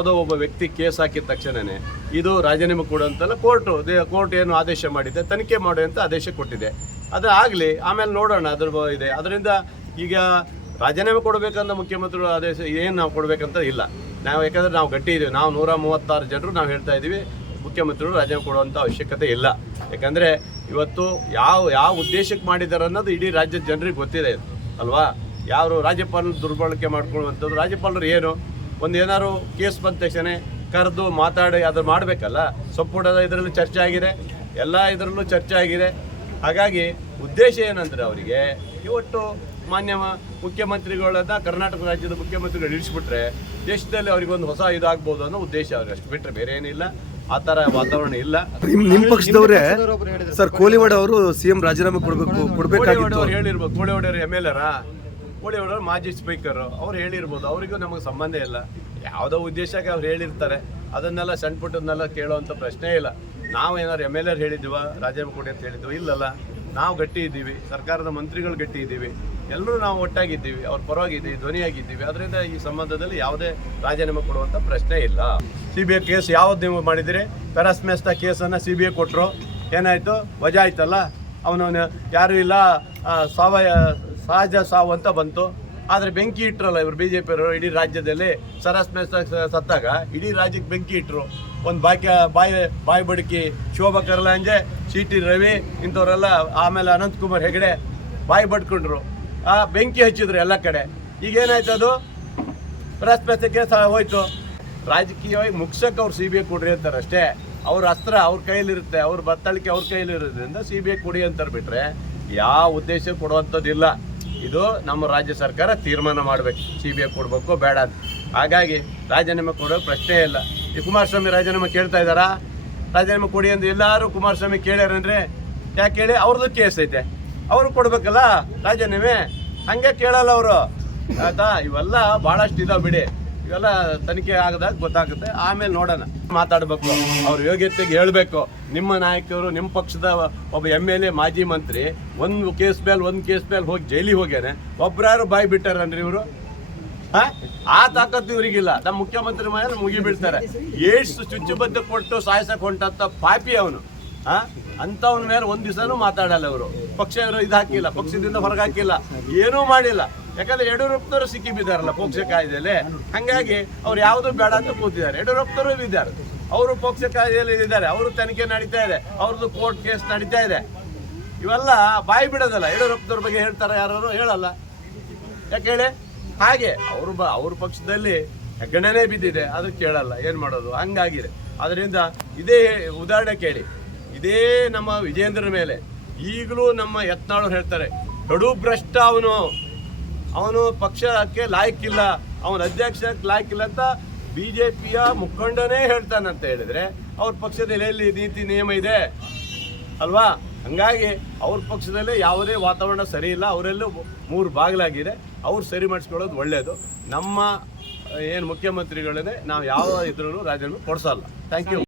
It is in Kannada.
ಯಾವುದೋ ಒಬ್ಬ ವ್ಯಕ್ತಿ ಕೇಸ್ ಹಾಕಿದ ತಕ್ಷಣವೇ ಇದು ರಾಜೀನಾಮೆ ಕೊಡು ಅಂತಲ್ಲ ಕೋರ್ಟ್ ಏನು ಆದೇಶ ಮಾಡಿದೆ, ತನಿಖೆ ಮಾಡಿ ಅಂತ ಆದೇಶ ಕೊಟ್ಟಿದೆ. ಅದು ಆಗಲಿ, ಆಮೇಲೆ ನೋಡೋಣ ಅದ್ರ ಇದೆ. ಅದರಿಂದ ಈಗ ರಾಜೀನಾಮೆ ಕೊಡಬೇಕಂತ ಮುಖ್ಯಮಂತ್ರಿಗಳು ಆದೇಶ ಏನು ನಾವು ಕೊಡಬೇಕಂತ ಇಲ್ಲ. ನಾವು ಯಾಕಂದರೆ ನಾವು ಗಟ್ಟಿ ಇದ್ದೀವಿ. ನಾವು 136 ಜನರು ನಾವು ಹೇಳ್ತಾ ಇದ್ದೀವಿ ಮುಖ್ಯಮಂತ್ರಿಗಳು ರಾಜೀನಾಮೆ ಕೊಡುವಂಥ ಅವಶ್ಯಕತೆ ಇಲ್ಲ. ಯಾಕಂದರೆ ಇವತ್ತು ಯಾವ ಉದ್ದೇಶಕ್ಕೆ ಮಾಡಿದ್ದಾರೆ ಅನ್ನೋದು ಇಡೀ ರಾಜ್ಯದ ಜನರಿಗೆ ಗೊತ್ತಿದೆ ಅಲ್ವಾ. ಯಾರು ರಾಜ್ಯಪಾಲರು ದುರ್ಬಳಕೆ ಮಾಡ್ಕೊಳ್ಳುವಂಥದ್ದು, ರಾಜ್ಯಪಾಲರು ಏನು ಏನಾದ್ರು ಕೇಸ್ ಬಂದ ತಕ್ಷಣ ಕರೆದು ಮಾತಾಡಿ ಅದನ್ನು ಮಾಡಬೇಕಲ್ಲ. ಸಂಪುಟದ ಇದರಲ್ಲಿ ಚರ್ಚೆ ಆಗಿದೆ, ಎಲ್ಲ ಇದರಲ್ಲೂ ಚರ್ಚೆ ಆಗಿದೆ. ಹಾಗಾಗಿ ಉದ್ದೇಶ ಏನಂದರೆ ಅವರಿಗೆ ಇವತ್ತು ಮಾನ್ಯ ಮುಖ್ಯಮಂತ್ರಿಗಳನ್ನ ಕರ್ನಾಟಕ ರಾಜ್ಯದ ಮುಖ್ಯಮಂತ್ರಿಗಳು ಇಳಿಸ್ಬಿಟ್ರೆ ದೇಶದಲ್ಲಿ ಅವರಿಗೊಂದು ಹೊಸ ಇದಾಗ್ಬೋದು ಅನ್ನೋ ಉದ್ದೇಶ ಅವ್ರಿಗೆ, ಅಷ್ಟು ಬಿಟ್ಟರೆ ಬೇರೆ ಏನಿಲ್ಲ. ಆ ಥರ ವಾತಾವರಣ ಇಲ್ಲ. ನಿಮ್ಮ ಪಕ್ಷದವರೇ ಸರ್ ಕೋಳಿವಾಡ ಅವರು ಸಿಎಂ ರಾಜೀನಾಮೆ ಕೊಡಬೇಕಾಗಿತ್ತು ಹೇಳಿರ್ಬೋದು. ಕೋಳಿವಾಡ MLA ಕೋಳಿವಾಡ ಮಾಜಿ ಸ್ಪೀಕರ್ ಅವ್ರು ಹೇಳಿರ್ಬೋದು. ಅವರಿಗೂ ನಮಗೆ ಸಂಬಂಧ ಇಲ್ಲ. ಯಾವುದೋ ಉದ್ದೇಶಕ್ಕೆ ಅವ್ರು ಹೇಳಿರ್ತಾರೆ, ಅದನ್ನೆಲ್ಲ ಸಣ್ಣ ಪುಟ್ಟದನ್ನೆಲ್ಲ ಕೇಳೋವಂಥ ಪ್ರಶ್ನೆ ಇಲ್ಲ. ನಾವು ಏನಾದ್ರು MLA ಹೇಳಿದ್ವ ರಾಜೀನಾಮೆ ಕೊಡಿ ಅಂತ ಹೇಳಿದ್ವಿ? ಇಲ್ಲಲ್ಲ. ನಾವು ಗಟ್ಟಿ ಇದ್ದೀವಿ, ಸರ್ಕಾರದ ಮಂತ್ರಿಗಳು ಗಟ್ಟಿ ಇದ್ದೀವಿ, ಎಲ್ಲರೂ ನಾವು ಒಟ್ಟಾಗಿದ್ದೀವಿ, ಅವ್ರ ಪರವಾಗಿದ್ದೀವಿ, ಧ್ವನಿಯಾಗಿದ್ದೀವಿ. ಅದರಿಂದ ಈ ಸಂಬಂಧದಲ್ಲಿ ಯಾವುದೇ ರಾಜೀನಾಮೆ ಕೊಡುವಂಥ ಪ್ರಶ್ನೆ ಇಲ್ಲ. CBI ಕೇಸ್ ಯಾವ್ದು ನೀವು ಮಾಡಿದಿರಿ? ಪೆರಾಸ್ಮೆಸ್ತಾ ಕೇಸನ್ನು CBI ಕೊಟ್ಟರು, ಏನಾಯಿತು? ವಜಾ ಆಯ್ತಲ್ಲ. ಅವನು ಯಾರು ಇಲ್ಲ, ಸಹಜ ಸಾವು ಅಂತ ಬಂತು. ಆದರೆ ಬೆಂಕಿ ಇಟ್ಟರಲ್ಲ ಇವರು BJP ಇಡೀ ರಾಜ್ಯದಲ್ಲಿ. ಪೆರಾಸ್ಮೆಸ್ತಾ ಸತ್ತಾಗ ಇಡೀ ರಾಜ್ಯಕ್ಕೆ ಬೆಂಕಿ ಇಟ್ಟರು. ಒಂದು ಬಾಯಿ ಬಡುಕಿ ಶೋಭಾ ಕರ್ಲಾಂಜೆ, CT ರವಿ ಇಂಥವರೆಲ್ಲ, ಆಮೇಲೆ ಅನಂತಕುಮಾರ್ ಹೆಗಡೆ ಬಾಯಿ ಬಡ್ಕೊಂಡ್ರು, ಬೆಂಕಿ ಹಚ್ಚಿದ್ರು ಎಲ್ಲ ಕಡೆ. ಈಗೇನಾಯ್ತು? ಅದು ಪೆರಾಸ್ಮೆಸ್ತಾಕ್ಕೆ ಹೋಯ್ತು. ರಾಜಕೀಯವಾಗಿ ಮುಗ್ಸಕ್ಕೆ ಅವ್ರು CBI ಕೊಡ್ರಿ ಅಂತಾರೆ ಅಷ್ಟೇ. ಅವ್ರ ಅಸ್ತ್ರ ಅವ್ರ ಕೈಲಿರುತ್ತೆ, ಅವ್ರ ಬತ್ತಳಿಕೆ ಅವ್ರ ಕೈಲಿರೋದ್ರಿಂದ CBI ಕೊಡಿ ಅಂತಾರೆ. ಬಿಟ್ಟರೆ ಯಾವ ಉದ್ದೇಶ ಕೊಡುವಂಥದ್ದಿಲ್ಲ. ಇದು ನಮ್ಮ ರಾಜ್ಯ ಸರ್ಕಾರ ತೀರ್ಮಾನ ಮಾಡಬೇಕು, CBI ಕೊಡಬೇಕು ಬೇಡ ಅಂತ. ಹಾಗಾಗಿ ರಾಜೀನಾಮೆ ಕೊಡೋ ಪ್ರಶ್ನೆ ಇಲ್ಲ. ಈ ಕುಮಾರಸ್ವಾಮಿ ರಾಜೀನಾಮೆ ಕೇಳ್ತಾ ಇದ್ದಾರಾ? ರಾಜೀನಾಮೆ ಕೊಡಿ ಅಂತ ಎಲ್ಲರೂ ಕುಮಾರಸ್ವಾಮಿ ಕೇಳ್ಯಾರಂದ್ರೆ ಯಾಕೆ ಹೇಳಿ? ಅವ್ರದ್ದು ಕೇಸ್ ಐತೆ, ಅವರು ಕೊಡ್ಬೇಕಲ್ಲ ರಾಜೀನಾಮೆ. ಹಂಗೆ ಕೇಳಲ್ಲ ಅವರು, ಆಯ್ತಾ? ಇವೆಲ್ಲ ಭಾಳಷ್ಟು ಇದಾವೆ ಬಿಡಿ. ಇವೆಲ್ಲ ತನಿಖೆ ಆಗದಾಗ ಗೊತ್ತಾಗುತ್ತೆ, ಆಮೇಲೆ ನೋಡೋಣ. ಮಾತಾಡಬೇಕು, ಅವ್ರ ಯೋಗ್ಯತೆಗೆ ಹೇಳಬೇಕು. ನಿಮ್ಮ ನಾಯಕರು, ನಿಮ್ಮ ಪಕ್ಷದ ಒಬ್ಬ MLA ಮಾಜಿ ಮಂತ್ರಿ ಒಂದು ಕೇಸ್ ಮೇಲೆ ಹೋಗಿ ಜೈಲಿಗೆ ಹೋಗ್ಯಾನೆ. ಒಬ್ರಾರು ಬಾಯಿ ಬಿಟ್ಟಾರನ್ರಿ ಇವರು? ಆ ತಾಕತ್ತು ಇವರಿಗಿಲ್ಲ. ನಮ್ಮ ಮುಖ್ಯಮಂತ್ರಿ ಮೇಲೆ ಮುಗಿಬಿಡ್ತಾರೆ. ಎಷ್ಟು ಚುಚ್ಚುಬದ್ಧ ಕೊಟ್ಟು ಸಾಯಿಸಕ್ಕೆ ಹೊಂಟಂತ ಪಾಪಿ ಅವನು. ಅಂಥವನ ಮೇಲೆ ಒಂದು ದಿವಸನೂ ಮಾತಾಡಲ್ಲ ಇವರು. ಪಕ್ಷ ಇದು ಹಾಕಿಲ್ಲ, ಪಕ್ಷದಿಂದ ಹೊರಗೆ ಹಾಕಿಲ್ಲ, ಏನೂ ಮಾಡಿಲ್ಲ. ಯಾಕಂದ್ರೆ ಯಡಿಯೂರಪ್ಪನವರು ಸಿಕ್ಕಿ ಬಿದ್ದಾರಲ್ಲ ಪೋಕ್ಸೋ ಕಾಯ್ದೆಯಲ್ಲಿ. ಹಾಗಾಗಿ ಅವ್ರು ಯಾವುದೂ ಬೇಡ ಅಂತ ಕೂತಿದ್ದಾರೆ. ಯಡಿಯೂರಪ್ಪನವರು ಇದ್ದಾರೆ, ಅವರು ಪೋಕ್ಸೋ ಕಾಯ್ದೆಯಲ್ಲಿ ಇದ್ದಾರೆ, ಅವರು ತನಿಖೆ ನಡೀತಾ ಇದೆ, ಅವ್ರದ್ದು ಕೋರ್ಟ್ ಕೇಸ್ ನಡೀತಾ ಇದೆ. ಇವೆಲ್ಲ ಬಾಯಿ ಬಿಡೋದಲ್ಲ. ಯಡಿಯೂರಪ್ಪನವ್ರ ಬಗ್ಗೆ ಹೇಳ್ತಾರೆ ಯಾರು? ಹೇಳಲ್ಲ. ಯಾಕೆ ಹೇಳಿ? ಹಾಗೆ ಅವ್ರ ಪಕ್ಷದಲ್ಲಿ ಹೆಗ್ಗಣನೇ ಬಿದ್ದಿದೆ, ಅದು ಕೇಳಲ್ಲ. ಏನು ಮಾಡೋದು? ಹಂಗಾಗಿದೆ. ಅದರಿಂದ ಇದೇ ಉದಾಹರಣೆ ಕೇಳಿ. ಇದೇ ನಮ್ಮ ವಿಜೇಂದ್ರ ಮೇಲೆ ಈಗಲೂ ನಮ್ಮ ಯತ್ನಾಳವ್ರು ಹೇಳ್ತಾರೆ, ಕಡು ಭ್ರಷ್ಟ ಅವನು ಪಕ್ಷಕ್ಕೆ ಲಾಯಕ್ಕಿಲ್ಲ, ಅವನ ಅಧ್ಯಕ್ಷಕ್ಕೆ ಲಾಯಕ್ಕಿಲ್ಲ ಅಂತ BJPಯ ಮುಖಂಡನೇ ಹೇಳ್ತಾನಂತ ಹೇಳಿದ್ರೆ ಅವ್ರ ಪಕ್ಷದಲ್ಲಿ ಎಲ್ಲಿ ನೀತಿ ನಿಯಮ ಇದೆ ಅಲ್ವಾ? ಹಂಗಾಗಿ ಅವ್ರ ಪಕ್ಷದಲ್ಲಿ ಯಾವುದೇ ವಾತಾವರಣ ಸರಿ ಇಲ್ಲ. ಅವರೆಲ್ಲೂ 3 ಬಾಗಿಲಾಗಿದೆ. ಅವ್ರು ಸರಿ ಮಾಡಿಸ್ಕೊಳ್ಳೋದು ಒಳ್ಳೆಯದು. ನಮ್ಮ ಏನು ಮುಖ್ಯಮಂತ್ರಿಗಳನ್ನೇ ನಾವು ಯಾವ ಇದ್ರೂ ರಾಜೀನಾಮೆ ಕೊಡಿಸಲ್ಲ. Thank you.